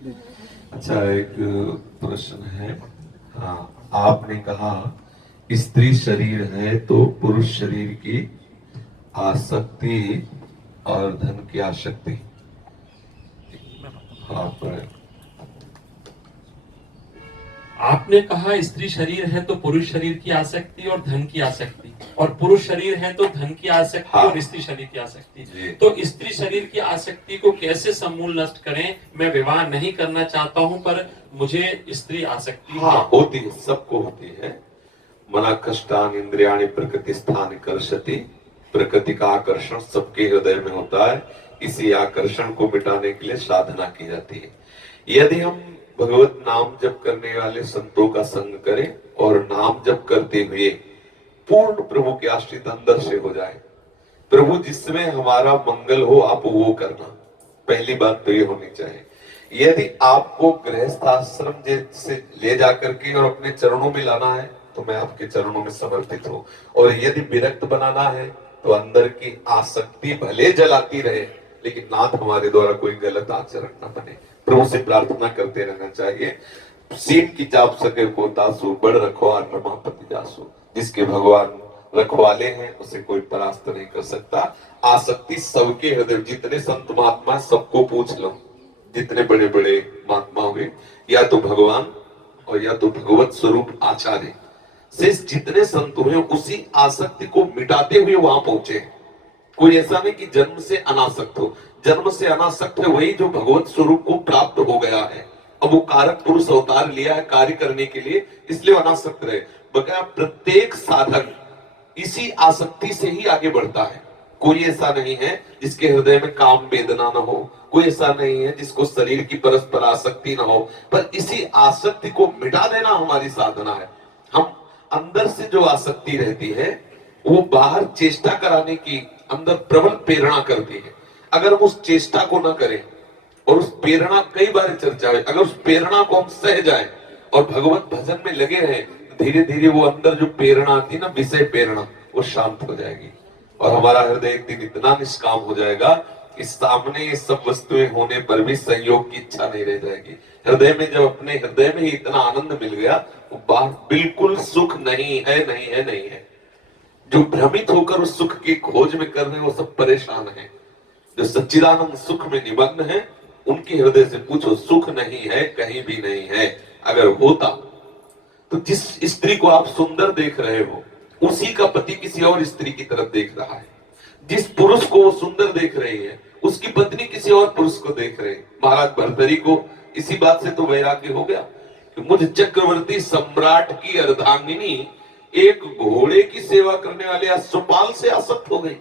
अच्छा, एक प्रश्न है। हाँ, आपने कहा स्त्री शरीर है तो पुरुष शरीर की आसक्ति और धन की आसक्ति। हाँ, पर आपने कहा स्त्री शरीर है तो पुरुष शरीर की आसक्ति और धन की आसक्ति, और पुरुष शरीर है तो धन की आसक्ति हाँ और स्त्री शरीर की आसक्ति। जी। तो स्त्री शरीर की आसक्ति को कैसे समूल नष्ट करें? मैं विवाह नहीं करना चाहता हूं पर मुझे स्त्री आसक्ति हाँ, है। होती है, सबको होती है। मना कष्टान इंद्रियाणि प्रकृति स्थान कर्षति। प्रकृति का आकर्षण सबके हृदय में होता है। इसी आकर्षण को मिटाने के लिए साधना की जाती है। यदि हम भगवत नाम जप करने वाले संतों का संग करें और नाम जप करते हुए पूर्ण प्रभु के आश्रित अंदर से हो जाए, प्रभु जिसमें हमारा मंगल हो आप वो करना। पहली बात तो ये होनी चाहिए। यदि आपको गृहस्थ आश्रम से ले जाकर के और अपने चरणों में लाना है तो मैं आपके चरणों में समर्पित हूँ। और यदि विरक्त बनाना है तो अंदर की आसक्ति भले जलाती रहे लेकिन नाथ हमारे द्वारा कोई गलत आचरण न बने। प्रभु से प्रार्थना करते रहना चाहिए। सीन की चाप सके को दासु बड़ रखवार रमापति दासु। जिसके भगवान रखवाले हैं उसे कोई परास्त नहीं कर सकता। आसक्ति सबके हृदय, जितने संत महात्मा सबको पूछ लो, जितने बड़े बड़े महात्मा हुए या तो भगवान और या तो भगवत स्वरूप आचार्य से जितने संत हुए उसी आसक्ति को मिटाते हुए वहां पहुंचे। कोई ऐसा नहीं कि जन्म से अनासक्त हो। जन्म से अनासक्त है वही जो भगवत स्वरूप को प्राप्त हो गया है। अब वो कारक पुरुष अवतार लिया है कार्य करने के लिए, इसलिए अनासक्त रहे। बगैर प्रत्येक साधक इसी आसक्ति से ही आगे बढ़ता है। कोई ऐसा नहीं है जिसके हृदय में काम वेदना न हो, कोई ऐसा नहीं है जिसको शरीर की परस्पर आसक्ति न हो, पर इसी आसक्ति को मिटा देना हमारी साधना है। हम अंदर से जो आसक्ति रहती है वो बाहर चेष्टा कराने की अंदर प्रबल प्रेरणा करती है। अगर हम उस चेष्टा को न करें और उस प्रेरणा कई बार चर्चा है, अगर उस प्रेरणा को हम सह जाएं और भगवत भजन में लगे रहें, धीरे धीरे वो अंदर जो प्रेरणा आती है ना, विषय प्रेरणा, वो शांत हो जाएगी और हमारा हृदय एक दिन इतना निष्काम हो जाएगा कि सामने ये सब वस्तुएं होने पर भी संयोग की इच्छा नहीं रह जाएगी। हृदय में जब अपने हृदय में ही इतना आनंद मिल गया, वो बाहर बिल्कुल सुख नहीं है, नहीं है, नहीं है। जो भ्रमित होकर उस सुख की खोज में कर रहे हैं वो सब परेशान हैं। जो सच्चिदानंद सुख में निमग्न है उनके हृदय से पूछो, सुख नहीं है, कहीं भी नहीं है। अगर होता तो जिस स्त्री को आप सुंदर देख रहे हो उसी का पति किसी और स्त्री की तरफ देख रहा है। जिस पुरुष को वो सुंदर देख रही है उसकी पत्नी किसी और पुरुष को देख रही है। महाराज भर्तरी को इसी बात से तो वैराग्य हो गया कि मुझ चक्रवर्ती सम्राट की अर्धांगिनी एक घोड़े की सेवा करने वाले अश्वपाल से आसक्त हो गई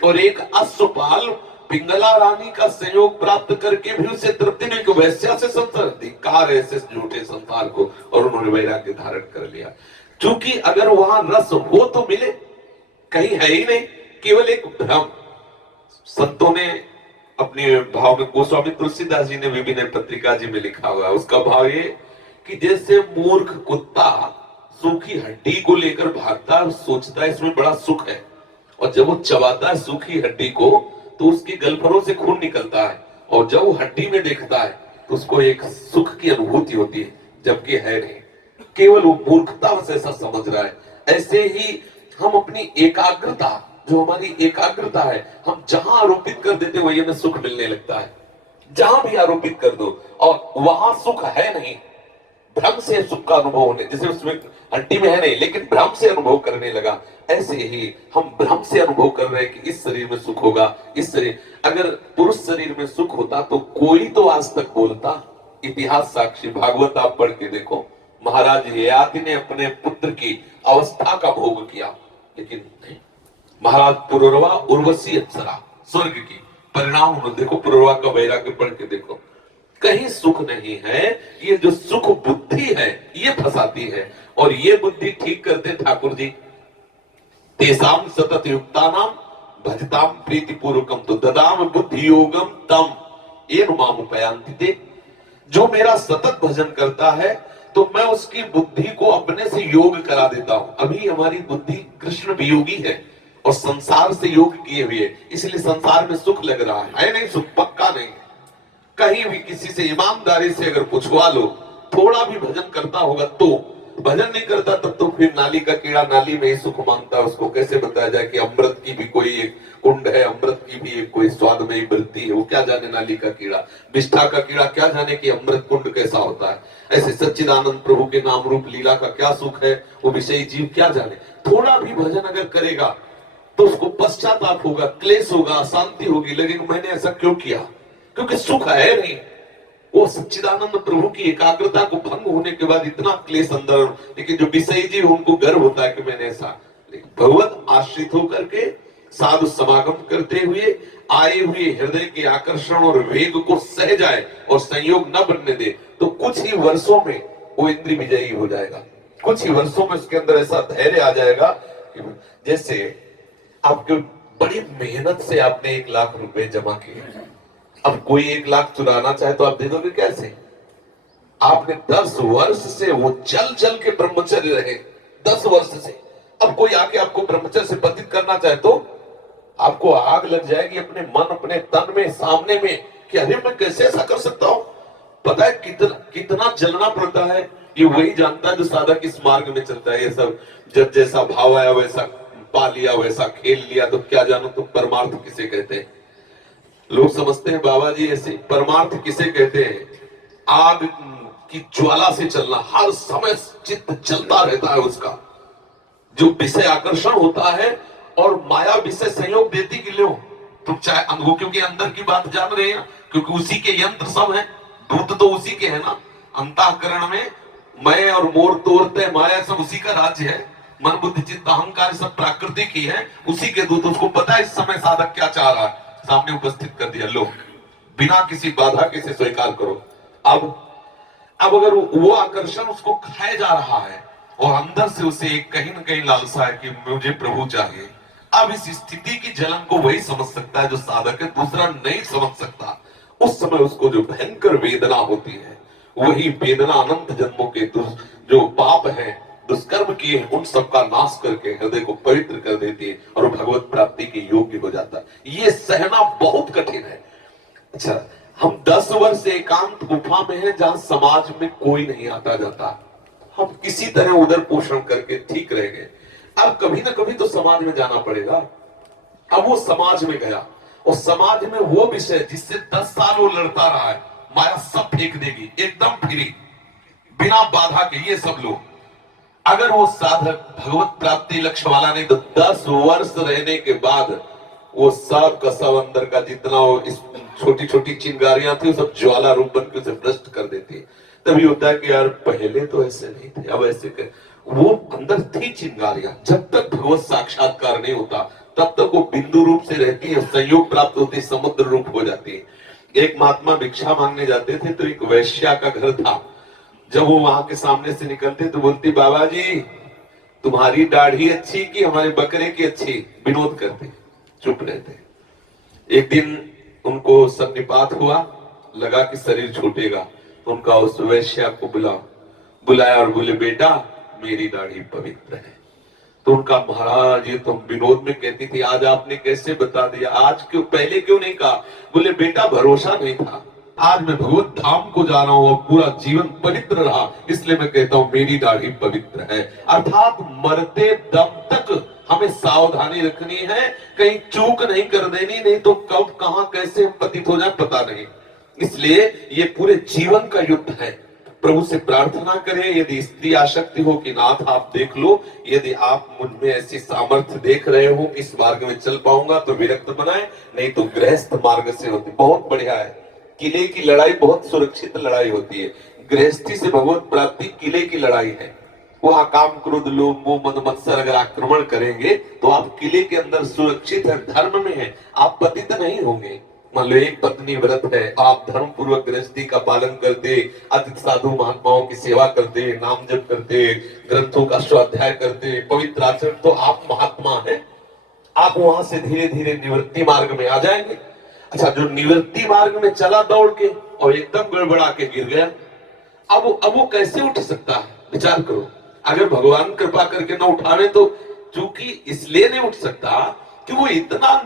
और एक अश्वपाल पिंगला रानी का संयोग प्राप्त करके भी उसे तृप्ति नहीं, को वैश्या से संसार धिक्कार ऐसे झूठे संसार को, और उन्होंने वैराग्य धारण कर लिया। क्योंकि अगर वहां रस हो तो मिले, कहीं है ही नहीं, केवल एक भ्रम। संतों ने अपने भाव में, गोस्वामी तुलसीदास जी ने विभिन्न पत्रिका जी में लिखा हुआ है, उसका भाव ये कि जैसे मूर्ख कुत्ता सूखी हड्डी को लेकर भागता है, सोचता है इसमें बड़ा सुख है, और जब वो चबाता है सूखी हड्डी को तो उसकी गलफरों से खून निकलता है, और जब वो हड्डी में देखता है तो उसको एक सुख की अनुभूति होती है, जबकि है नहीं, केवल वो मूर्खता से ऐसा समझ रहा है। ऐसे ही हम अपनी एकाग्रता, जो हमारी एकाग्रता है, हम जहां आरोपित कर देते वही हमें सुख मिलने लगता है। जहां भी आरोपित कर दो और वहां सुख है नहीं, भ्रम से सुख का अनुभव होने, जैसे उसमें हड्डी में है नहीं लेकिन भ्रम से अनुभव करने लगा, ऐसे ही हम भ्रम से अनुभव कर रहे हैं कि इस शरीर में सुख होगा, इस शरीर। अगर पुरुष शरीर में सुख होता तो कोई तो आज तक बोलता। इतिहास साक्षी, भागवत आप पढ़ के देखो, महाराज ययाति ने अपने पुत्र की अवस्था का भोग किया, लेकिन नहीं। महाराज पुरुरवा उर्वशी अप्सरा स्वर्ग की, परिणाम देखो, पुरुरवा का वैराग्य पढ़ के देखो, कहीं सुख नहीं है। ये जो सुख बुद्धि है ये फंसाती है, और ये बुद्धि ठीक करते ठाकुर जी। तेसाम सतत युक्तानाम भजताम प्रीति पूर्वकम तो ददाम बुद्धि योगम तम ये नुमाम उपयांति ते। जो मेरा सतत भजन करता है तो मैं उसकी बुद्धि को अपने से योग करा देता हूं। अभी हमारी बुद्धि कृष्ण वियोगी है और संसार से योग किए हुए, इसलिए संसार में सुख लग रहा है नहीं, सुख पक्का नहीं है। कहीं भी किसी से ईमानदारी से अगर पूछवा लो, थोड़ा भी भजन करता होगा तो, भजन नहीं करता तब तो फिर नाली का कीड़ा नाली में ही सुख मांगता है। उसको कैसे बताया जाए कि अमृत की भी कोई एक कुंड है, अमृत की भी एक कोई स्वाद में ही वृत्ति है, वो क्या जाने नाली का कीड़ा, निष्ठा का कीड़ा क्या जाने कि अमृत कुंड कैसा होता है। ऐसे सच्चिदानंद प्रभु के नाम रूप लीला का क्या सुख है, वो विषयी जीव क्या जाने। थोड़ा भी भजन अगर करेगा तो उसको पश्चाताप होगा, क्लेश होगा, अशांति होगी, लगेगा मैंने ऐसा क्यों किया, क्योंकि सुख है नहीं। वो सच्चिदानंद प्रभु की एकाग्रता को भंग होने के बाद इतना क्लेश अंदर, लेकिन जो विषयी जीव उनको गर्व होता है कि मैंने ऐसा। भगवत आश्रित होकर के साधु समागम करते हुए आए हुए हृदय के आकर्षण और वेग को सह जाए और संयोग न बनने दे, तो कुछ ही वर्षों में वो इंद्रिय विजयी हो जाएगा। कुछ ही वर्षों में उसके अंदर ऐसा धैर्य आ जाएगा कि जैसे आपके बड़ी मेहनत से आपने 1 लाख रुपए जमा किए, अब कोई 1 लाख चुराना चाहे तो आप दे दोगे कैसे? आपने 10 वर्ष से वो चल चल के ब्रह्मचर्य रहे, 10 वर्ष से, अब कोई आके आपको ब्रह्मचर्य से पतित करना चाहे तो आपको आग लग जाएगी अपने मन, अपने तन में, सामने में कि अरे मैं कैसे ऐसा कर सकता हूं। पता है कितना जलना पड़ता है, ये वही जानता है जो साधक इस मार्ग में चलता है। ये सब जब जैसा भाव आया वैसा पा लिया, वैसा खेल लिया, तो क्या जानो तुम परमार्थ किसे कहते हैं। लोग समझते हैं बाबा जी ऐसे, परमार्थ किसे कहते हैं? आग की ज्वाला से चलना, हर समय चित्त चलता रहता है उसका, जो विषय आकर्षण होता है और माया विषय संयोग देती कि लो तुम चाहे अनुभव, क्योंकि अंदर की बात जान रहे हैं, क्योंकि उसी के यंत्र सब है, दूत तो उसी के है ना। अंतःकरण में मैं और मोर तोड़ते माया सब उसी का राज्य है, मन बुद्धि चित्त अहंकार सब प्राकृतिक ही है, उसी के दूत। उसको पता है इस समय साधक क्या चाह रहा है, सामने उपस्थित कर दिया, लो बिना किसी बाधा के से स्वीकार करो। अब अगर वो आकर्षण उसको खाए जा रहा है और अंदर से उसे कहीं ना कहीं लालसा है कि मुझे प्रभु चाहिए, अब इस स्थिति की जलन को वही समझ सकता है जो साधक है, दूसरा नहीं समझ सकता। उस समय उसको जो भयंकर वेदना होती है, वही वेदना अनंत जन्मों के जो पाप है, दुष्कर्म किए हैं, उन सबका नाश करके हृदय को पवित्र कर देती है और वो भगवत प्राप्ति के योग्य हो जाता है। ये सहना बहुत कठिन है। अच्छा, हम 10 वर्ष से एकांत गुफा में हैं जहां समाज में कोई नहीं आता जाता, हम किसी तरह उधर पोषण करके ठीक रह गए। अब कभी ना कभी तो समाज में जाना पड़ेगा। अब वो समाज में गया और समाज में वो विषय जिससे 10 साल वो लड़ता रहा है, माया सब फेंक देगी एकदम फ्री, बिना बाधा के। ये सब लोग, अगर वो साधक भगवत प्राप्ति लक्ष्य वाला नहीं तो 10 वर्ष रहने के बाद वो सब का सब अंदर का जितना वो इस छोटी छोटी चिंगारियां थी, वो सब ज्वाला रूप बन के उसे भ्रष्ट कर देती है। तभी होता है कि यार पहले तो ऐसे नहीं थे, अब ऐसे कर। वो अंदर थी चिंगारियां, जब तक भगवत साक्षात्कार नहीं होता तब तक वो बिंदु रूप से रहती है, संयोग प्राप्त होती, समुद्र रूप हो जाती है। एक महात्मा भिक्षा मांगने जाते थे तो एक वैश्या का घर था। जब वो वहां के सामने से निकलते तो बोलती, बाबा जी तुम्हारी दाढ़ी अच्छी कि हमारे बकरे की अच्छी? विनोद करते, चुप रहते। एक दिन उनको सन्निपात हुआ, लगा कि शरीर छूटेगा, तो उनका उस वैश्या को बुलाया और बोले, बेटा मेरी दाढ़ी पवित्र है। तो उनका, महाराज ये तुम विनोद में कहती थी, आज आपने कैसे बता दिया, आज क्यों, पहले क्यों नहीं कहा? बोले बेटा भरोसा नहीं था, आज मैं भगवत धाम को जा रहा हूं और पूरा जीवन पवित्र रहा, इसलिए मैं कहता हूं मेरी दाढ़ी पवित्र है। अर्थात मरते दम तक हमें सावधानी रखनी है, कहीं चूक नहीं कर देनी, नहीं तो कब कहां कैसे पतित हो जाए पता नहीं। इसलिए ये पूरे जीवन का युद्ध है। प्रभु से प्रार्थना करें, यदि स्त्री आसक्ति हो कि नाथ आप देख लो, यदि आप मुझ में ऐसी सामर्थ्य देख रहे हो इस मार्ग में चल पाऊंगा तो विरक्त बनाए, नहीं तो गृहस्थ मार्ग से होती। बहुत बढ़िया है, किले की लड़ाई बहुत सुरक्षित लड़ाई होती है। गृहस्थी से भगवत प्राप्ति किले की लड़ाई है। वहां काम क्रोध लोभ मोह मद मत्सर अगर आक्रमण करेंगे तो आप किले के अंदर सुरक्षित है, धर्म में है, आप पतित नहीं होंगे। मान लो एक पत्नी व्रत है, आप धर्म पूर्वक गृहस्थी का पालन करते, अतिथि साधु महात्माओं की सेवा करते, नाम जप करते, ग्रंथों का स्वाध्याय करते, पवित्र आचरण, तो आप महात्मा हैं। आप वहां से धीरे धीरे निवृत्ति मार्ग में आ जाएंगे। अच्छा, जो निवृत्ति मार्ग में चला दौड़ के और एकदम गड़बड़ा के गिर गया, अब वो कैसे उठ सकता है? विचार करो। अगर भगवान कृपा करके न उठावे तो, चूंकि इसलिए नहीं उठ सकता कि वो इतना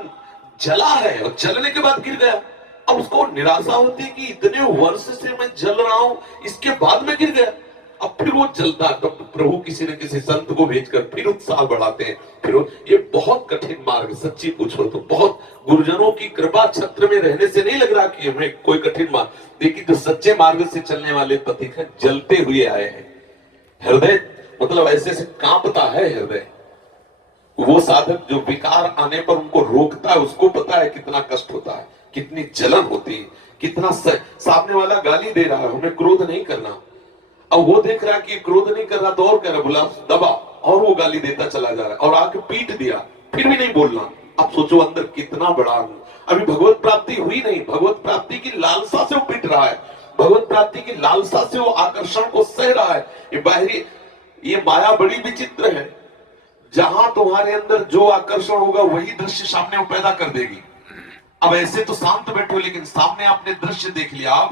जला है और जलने के बाद गिर गया। अब उसको निराशा होती है कि इतने वर्ष से मैं जल रहा हूं, इसके बाद में गिर गया। अब फिर वो जलता है, तो प्रभु किसी न किसी संत को भेजकर फिर उत्साह बढ़ाते हैं। फिर ये बहुत कठिन मार्ग, सच्ची पूछो तो बहुत गुरुजनों की कृपा छत्र में रहने से नहीं लग रहा कि हमें कोई कठिन मार्ग, लेकिन जो सच्चे मार्ग से चलने वाले पथिक हैं, जलते हुए आए हैं। हृदय मतलब ऐसे से कांपता है हृदय। वो साधक जो विकार आने पर उनको रोकता है, उसको पता है कितना कष्ट होता है, कितनी जलन होती है, कितना सामने वाला गाली दे रहा है, हमें क्रोध नहीं करना। अब वो देख रहा है कि क्रोध नहीं कर रहा तो और कह रहा, बोला दबा, और वो गाली देता चला जा रहा है, और आके पीट दिया, फिर भी नहीं बोलना। अब सोचो अंदर कितना बड़ा, अभी भगवत प्राप्ति हुई नहीं, भगवत प्राप्ति की लालसा से वो पीट रहा है, भगवत प्राप्ति की लालसा से वो आकर्षण को सह रहा है। ये बाहरी, ये माया बड़ी विचित्र है। जहां तुम्हारे अंदर जो आकर्षण होगा वही दृश्य सामने वो पैदा कर देगी। अब ऐसे तो शांत बैठो, लेकिन सामने आपने दृश्य देख लिया,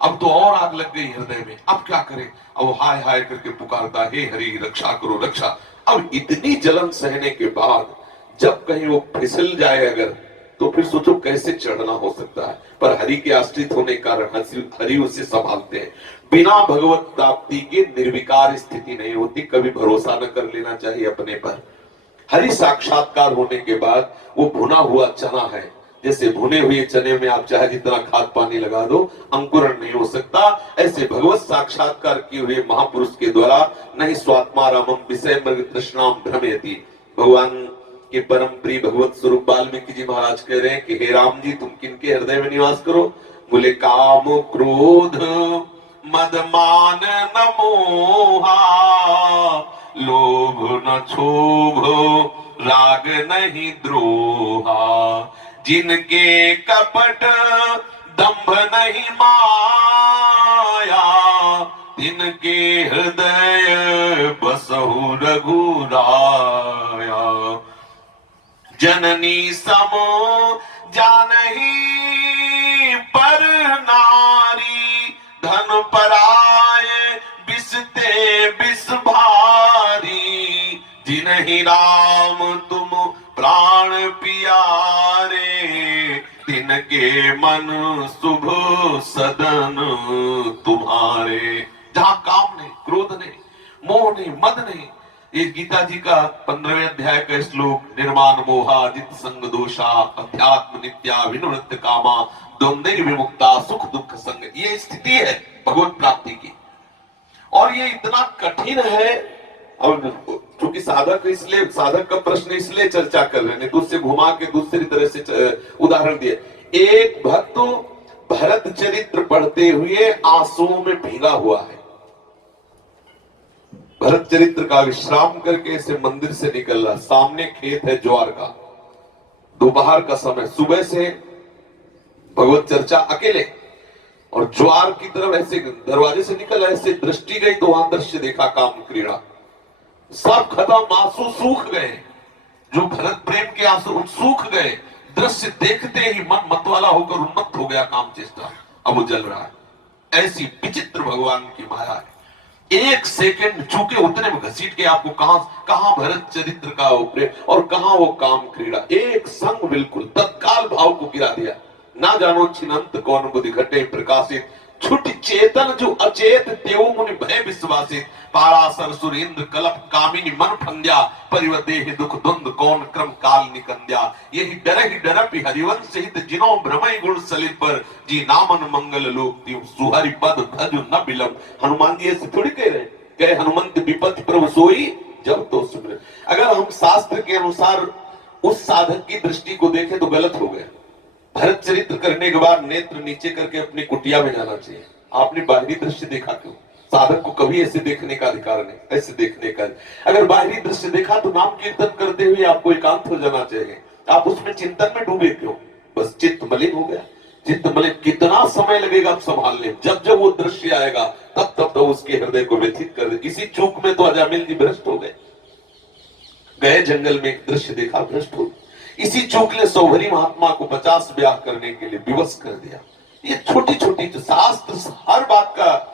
अब तो और आग लग गई हृदय में। अब क्या करें? अब हाय हाय करके पुकारता, हे हरि रक्षा करो रक्षा। अब इतनी जलन सहने के बाद जब कहीं वो फिसल जाए अगर, तो फिर सोचो कैसे चढ़ना हो सकता है। पर हरि के आश्रित होने के कारण हरि उसे संभालते हैं। बिना भगवत प्राप्ति के निर्विकार स्थिति नहीं होती। कभी भरोसा न कर लेना चाहिए अपने पर। हरि साक्षात्कार होने के बाद वो भुना हुआ चना है, जैसे भुने हुए चने में आप चाहे जितना खाद पानी लगा दो, अंकुरण नहीं हो सकता। ऐसे भगवत साक्षात्कार किए हुए महापुरुष के द्वारा नहीं स्वात्मा रामम विषय मृग तृष्णाम भ्रमयति। भगवान के परम प्रिय भगवत स्वरूप वाल्मीकि जी महाराज कह रहे हैं कि हे राम जी, तुम किनके हृदय में निवास करो? बोले काम क्रोध मद मान न मोहा, लोभ न क्षोभ राग नहीं द्रोहा, जिनके कपट दंभ नहीं माया, तिनके हृदय बसहु रघुराया। जननी समो जानही पर नारी, धन पराये बिसते बिस भारी, जिनहि राम तुम प्राण पियारे, तिनके मन शुभ सदन तुम्हारे। जहां काम नहीं, क्रोध नहीं, मोह नहीं, मद नहीं। ये गीता जी का 15वें अध्याय का श्लोक, निर्माण मोहा जित संग दोषा, अध्यात्म नित्या विनिवृत्त कामा, द्वंद्व विमुक्ता सुख दुख संग। ये स्थिति है भगवत प्राप्ति की, और ये इतना कठिन है। और क्योंकि साधक का प्रश्न इसलिए चर्चा कर रहे हैं, तो उससे घुमा के दूसरी तरह से उदाहरण दिए। एक भक्त भरत चरित्र पढ़ते हुए आंसुओं में भीगा हुआ है। भरत चरित्र का विश्राम करके ऐसे मंदिर से निकल रहा, सामने खेत है ज्वार का, दोपहर का समय, सुबह से भगवत चर्चा अकेले, और ज्वार की तरफ ऐसे दरवाजे से निकल, ऐसे दृष्टि गई तो वहां दृश्य देखा, काम क्रीड़ा सब खत्म, आंसू सूख गए। जो भरत प्रेम के आंसू सूख गए, दृश्य देखते ही मन मतवाला होकर उन्मत्त हो गया, काम चेष्टा, अब वो जल रहा है। ऐसी विचित्र भगवान की माया है। एक सेकंड चूके उतने में घसीट के आपको कहां भरत चरित्र का प्रेम और कहां वो काम क्रीड़ा, एक संग बिल्कुल तत्काल भाव को गिरा दिया। ना जानो छिनंत कौन बुद्धि घटे प्रकाशित, छुट चेतन जो अचेत तेऊ मुनि भय विश्वासित, पारासर सुरेंद्र कलप कामिनी मन फंद्या, परिवदेह दुख द्वंद कौन क्रम काल निकंद्या। यही डर हरिवंश हित जिनो भ्रमय गुण सलित पर, जी नामन मंगल लोक तीव सुहरि पद धजु न बिलम। हनुमान जी ऐसे थोड़ी कह रहे, कहे हनुमंत विपत्ति प्रभु सोई जब तो सुन। अगर हम शास्त्र के अनुसार उस साधक की दृष्टि को देखें तो गलत हो गया। भरत चरित्र करने के बाद नेत्र नीचे करके अपनी कुटिया में जाना चाहिए। आपने बाहरी दृश्य देखा क्यों? साधक को कभी ऐसे देखने का अधिकार नहीं, ऐसे देखने का। अगर बाहरी दृश्य देखा तो नाम कीर्तन करते हुए आपको एकांत हो जाना चाहिए। आप उसमें चिंतन में डूबे क्यों? बस चित्त मलिन हो गया। चित्त मलिन कितना समय लगेगा आप संभालने, जब वो दृश्य आएगा तब तो उसके हृदय को व्यथित कर दे। इसी चूक में तो अजामिल जी भ्रष्ट हो गए जंगल में, एक दृश्य देखा भ्रष्ट हो। इसी चूक ने सौभरी महात्मा को 50 ब्याह करने के लिए विवश कर दिया। ये छोटी छोटी जो शास्त्र हर बात का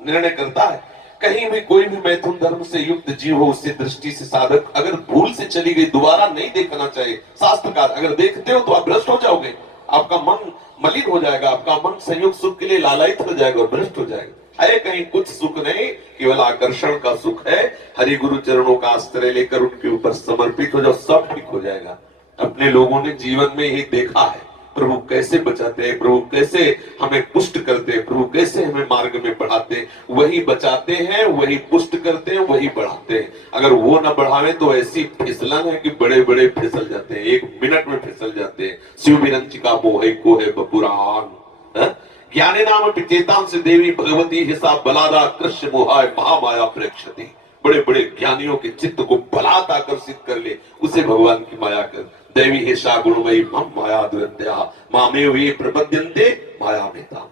निर्णय करता है। कहीं भी कोई भी मैथुन धर्म से युक्त जीव हो, उससे दृष्टि से साधक अगर भूल से चली गई दोबारा नहीं देखना चाहिए। शास्त्रकार अगर देखते हो तो आप भ्रष्ट हो जाओगे, आपका मन मलिन हो जाएगा, आपका मन संयोग सुख के लिए लालायित हो जाएगा और भ्रष्ट हो जाएगा। है कहीं कुछ सुख नहीं, केवल आकर्षण का सुख है। हरि गुरु चरणों का आश्रय लेकर उनके ऊपर समर्पित हो जाओ, सब ठीक हो जाएगा। अपने लोगों ने जीवन में ही देखा है प्रभु कैसे बचाते हैं, प्रभु कैसे हमें पुष्ट करते हैं, प्रभु कैसे हमें मार्ग में बढ़ाते हैं। वही बचाते हैं, वही पुष्ट करते हैं, वही बढ़ाते हैं। अगर वो ना बढ़ावे तो ऐसी फिसलन है कि बड़े बड़े फिसल जाते हैं, 1 मिनट में फिसल जाते हैं। शिव विरंचिका मोहे को है बपुरान, ज्ञाने नाम चेतान से देवी भगवती हिसाब बलादा कृष्ण मोहाय महामाया प्रेक्षति। बड़े बड़े ज्ञानियों के चित्त को बलात् आकर्षित कर ले, उसे भगवान की माया कर। दैवी हिसा गुणमयी मम माया दुरंत्या मामेव ये प्रपद्यन्ते माया मेता।